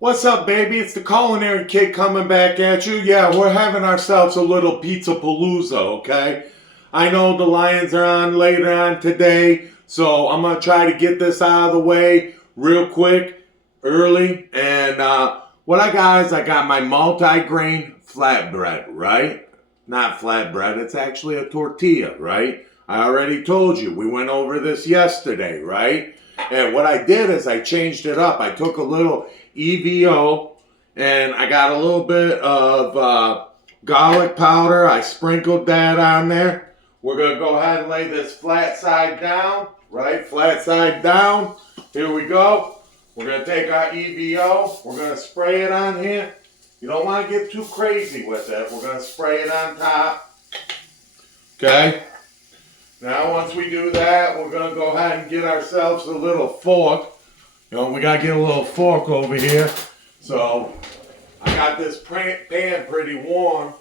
What's up, baby? It's the culinary kid coming back at you. Yeah, we're having ourselves a little pizza palooza, okay? I know the Lions are on later on today, so I'm going to try to get this out of the way real quick, early. And what I got is I got my multi-grain flatbread, right? Not flatbread, it's actually a tortilla, right? I already told you, we went over this yesterday, right? And what I did is I changed it up. I took a little EVO and I got a little bit of garlic powder. I sprinkled that on there. We're going to go ahead and lay this flat side down, right? Flat side down. Here we go. We're going to take our EVO. We're going to spray it on here. You don't want to get too crazy with it. We're going to spray it on top. Okay. Now, once we do that, we're going to go ahead and get ourselves a little fork. You know, we got to get a little fork over here. So, I got this pan pretty warm.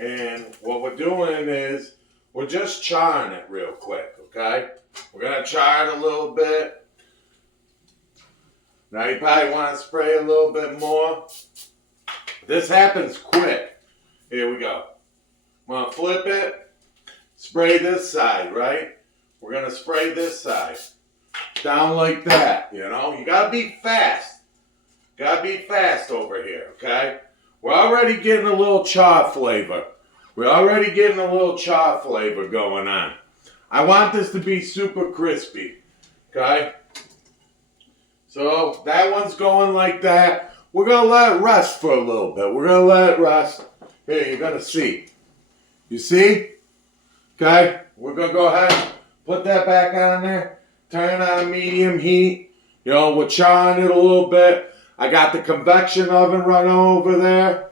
And what we're doing is, we're just charring it real quick, okay? We're going to char it a little bit. Now, you probably want to spray a little bit more. This happens quick. Here we go. I'm going to flip it. Spray this side, right? We're going to spray this side. Down like that, you know? You got to be fast. Got to be fast over here, okay? We're already getting a little char flavor. We're already getting a little char flavor going on. I want this to be super crispy, okay? So, that one's going like that. We're going to let it rest for a little bit. We're going to let it rest. Here, you're going to see. You see? Okay, we're going to go ahead, put that back on there, turn on medium heat. You know, we're charring it a little bit. I got the convection oven running over there.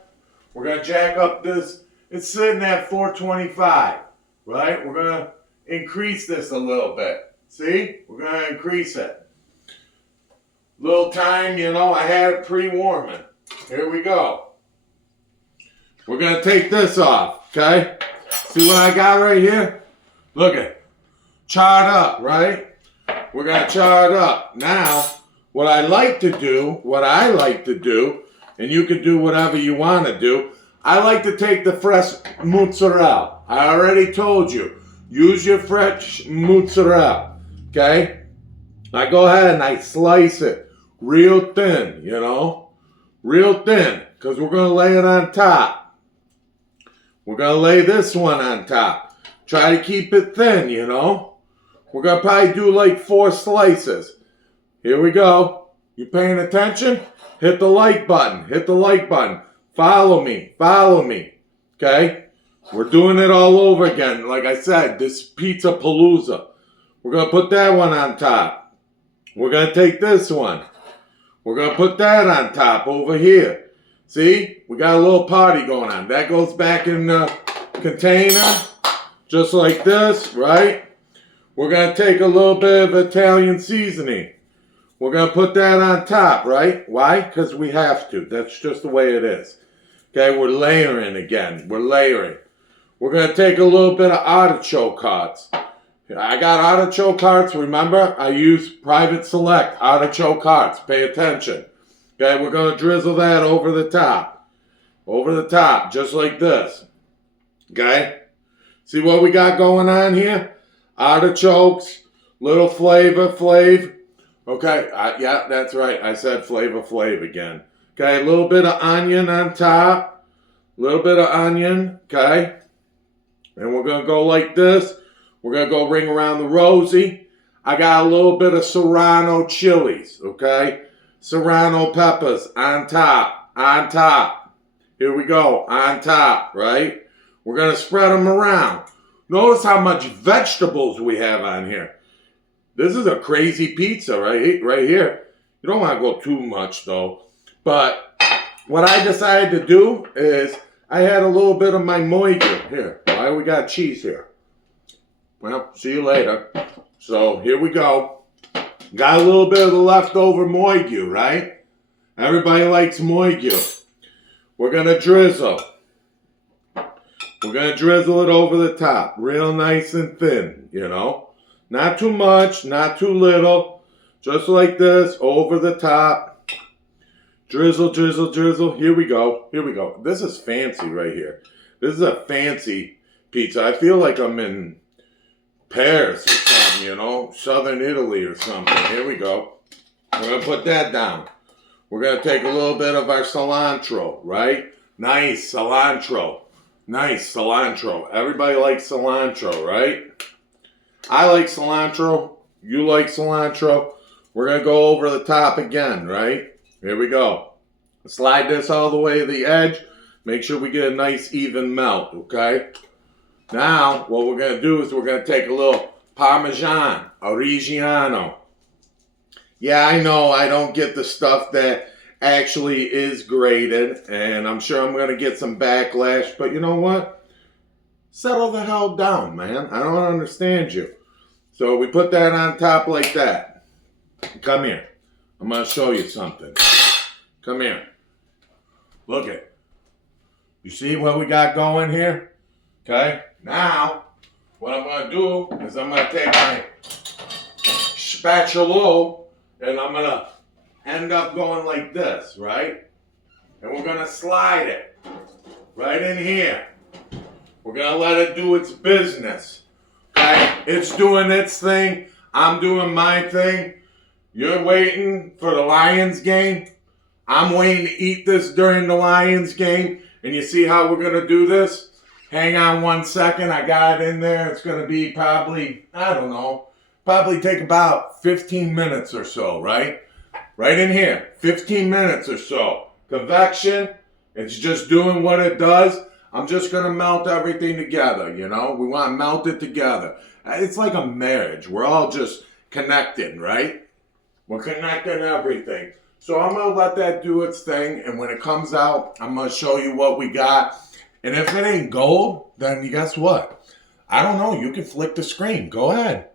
We're going to jack up this. It's sitting at 425, right? We're going to increase this a little bit. See? We're going to increase it. Little time, you know, I had it pre-warming. Here we go. We're going to take this off, okay? See what I got right here? Look at charred up, right? We're going to char it up. Now, what I like to do, and you can do whatever you want to do, I like to take the fresh mozzarella. I already told you, use your fresh mozzarella, okay? I go ahead and I slice it real thin, you know? Real thin, because we're going to lay it on top. We're going to lay this one on top. Try to keep it thin, you know. We're going to probably do like 4 slices. Here we go. You paying attention? Hit the like button. Hit the like button. Follow me. Follow me. Okay? We're doing it all over again. Like I said, this pizza palooza. We're going to put that one on top. We're going to take this one. We're going to put that on top over here. See, we got a little party going on. That goes back in the container, just like this, right? We're going to take a little bit of Italian seasoning. We're going to put that on top, right? Why? Because we have to. That's just the way it is. Okay, we're layering again. We're layering. We're going to take a little bit of artichoke hearts. I got artichoke hearts. Remember, I use Private Select artichoke hearts. Pay attention. Okay, we're going to drizzle that over the top. Over the top, just like this. Okay? See what we got going on here? Artichokes, little flavor flav. Okay, yeah, that's right. I said flavor flav again. Okay, a little bit of onion on top. A little bit of onion, okay? And we're going to go like this. We're going to go ring around the rosy. I got a little bit of serrano chilies, okay? Serrano peppers on top, on top. Here we go, on top, right? We're going to spread them around. Notice how much vegetables we have on here. This is a crazy pizza right here. You don't want to go too much though. But what I decided to do is I had a little bit of my moigu here. Why we got cheese here? Well, see you later. So here we go. Got a little bit of the leftover moigu, right? Everybody likes moigu. We're going to drizzle. We're going to drizzle it over the top. Real nice and thin, you know. Not too much, not too little. Just like this, over the top. Drizzle, drizzle, drizzle. Here we go. Here we go. This is fancy right here. This is a fancy pizza. I feel like I'm in Paris or something, you know, southern Italy or something. Here we go. We're going to put that down. We're going to take a little bit of our cilantro, right? Nice cilantro. Nice cilantro. Everybody likes cilantro, right? I like cilantro. You like cilantro. We're going to go over the top again, right? Here we go. Slide this all the way to the edge. Make sure we get a nice even melt, okay? Now, what we're going to do is we're going to take a little Parmesan Reggiano. Yeah, I know I don't get the stuff that actually is grated, and I'm sure I'm going to get some backlash, but you know what? Settle the hell down, man. I don't understand you. So we put that on top like that. Come here. I'm going to show you something. Come here. Look it. You see what we got going here? Okay. Now, what I'm going to do is I'm going to take my spatula and I'm going to end up going like this, right? And we're going to slide it right in here. We're going to let it do its business. Okay? It's doing its thing. I'm doing my thing. You're waiting for the Lions game. I'm waiting to eat this during the Lions game. And you see how we're going to do this? Hang on 1 second. I got it in there. It's going to be probably, I don't know, probably take about 15 minutes or so, right? Right in here. 15 minutes or so. Convection. It's just doing what it does. I'm just going to melt everything together, you know? We want to melt it together. It's like a marriage. We're all just connecting, right? We're connecting everything. So I'm going to let that do its thing. And when it comes out, I'm going to show you what we got. And if it ain't gold, then you guess what? I don't know. You can flick the screen. Go ahead.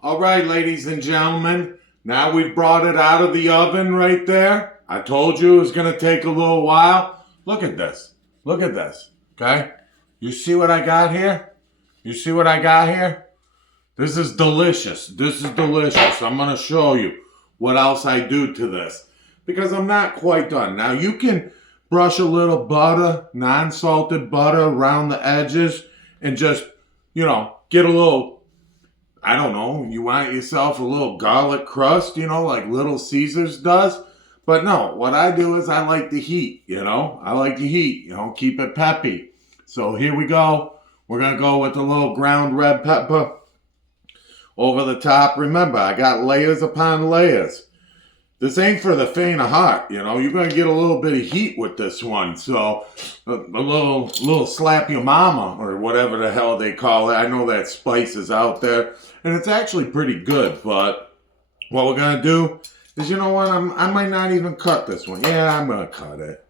All right, ladies and gentlemen. Now we've brought it out of the oven right there. I told you it was going to take a little while. Look at this. Look at this. Okay? You see what I got here? You see what I got here? This is delicious. This is delicious. I'm going to show you what else I do to this. Because I'm not quite done. Now you can brush a little butter, non-salted butter around the edges and just, you know, get a little, I don't know, you want yourself a little garlic crust, you know, like Little Caesars does. But no, what I do is I like the heat, you know. I like the heat, you know, keep it peppy. So here we go. We're going to go with a little ground red pepper over the top. Remember, I got layers upon layers. This ain't for the faint of heart, you know. You're going to get a little bit of heat with this one. So a little slap your mama or whatever the hell they call it. I know that spice is out there. And it's actually pretty good. But what we're going to do is, you know what, I might not even cut this one. Yeah, I'm going to cut it.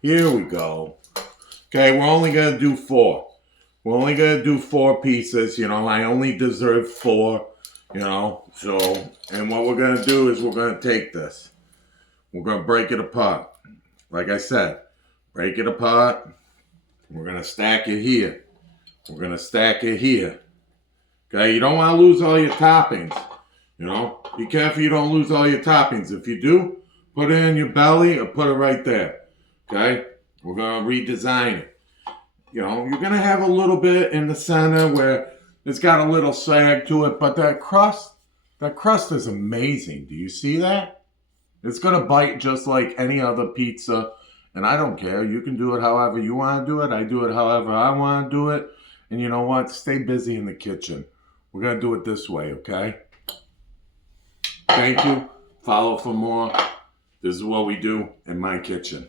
Here we go. Okay, we're only going to do 4. We're only going to do 4 pieces. You know, I only deserve 4. You know, so, and what we're going to do is we're going to take this. We're going to break it apart. Like I said, break it apart. We're going to stack it here. We're going to stack it here. Okay, you don't want to lose all your toppings. You know, be careful you don't lose all your toppings. If you do, put it in your belly or put it right there. Okay, we're going to redesign it. You know, you're going to have a little bit in the center where it's got a little sag to it, but that crust is amazing. Do you see that? It's going to bite just like any other pizza, and I don't care. You can do it however you want to do it. I do it however I want to do it, and you know what? Stay busy in the kitchen. We're going to do it this way, okay? Thank you. Follow for more. This is what we do in my kitchen.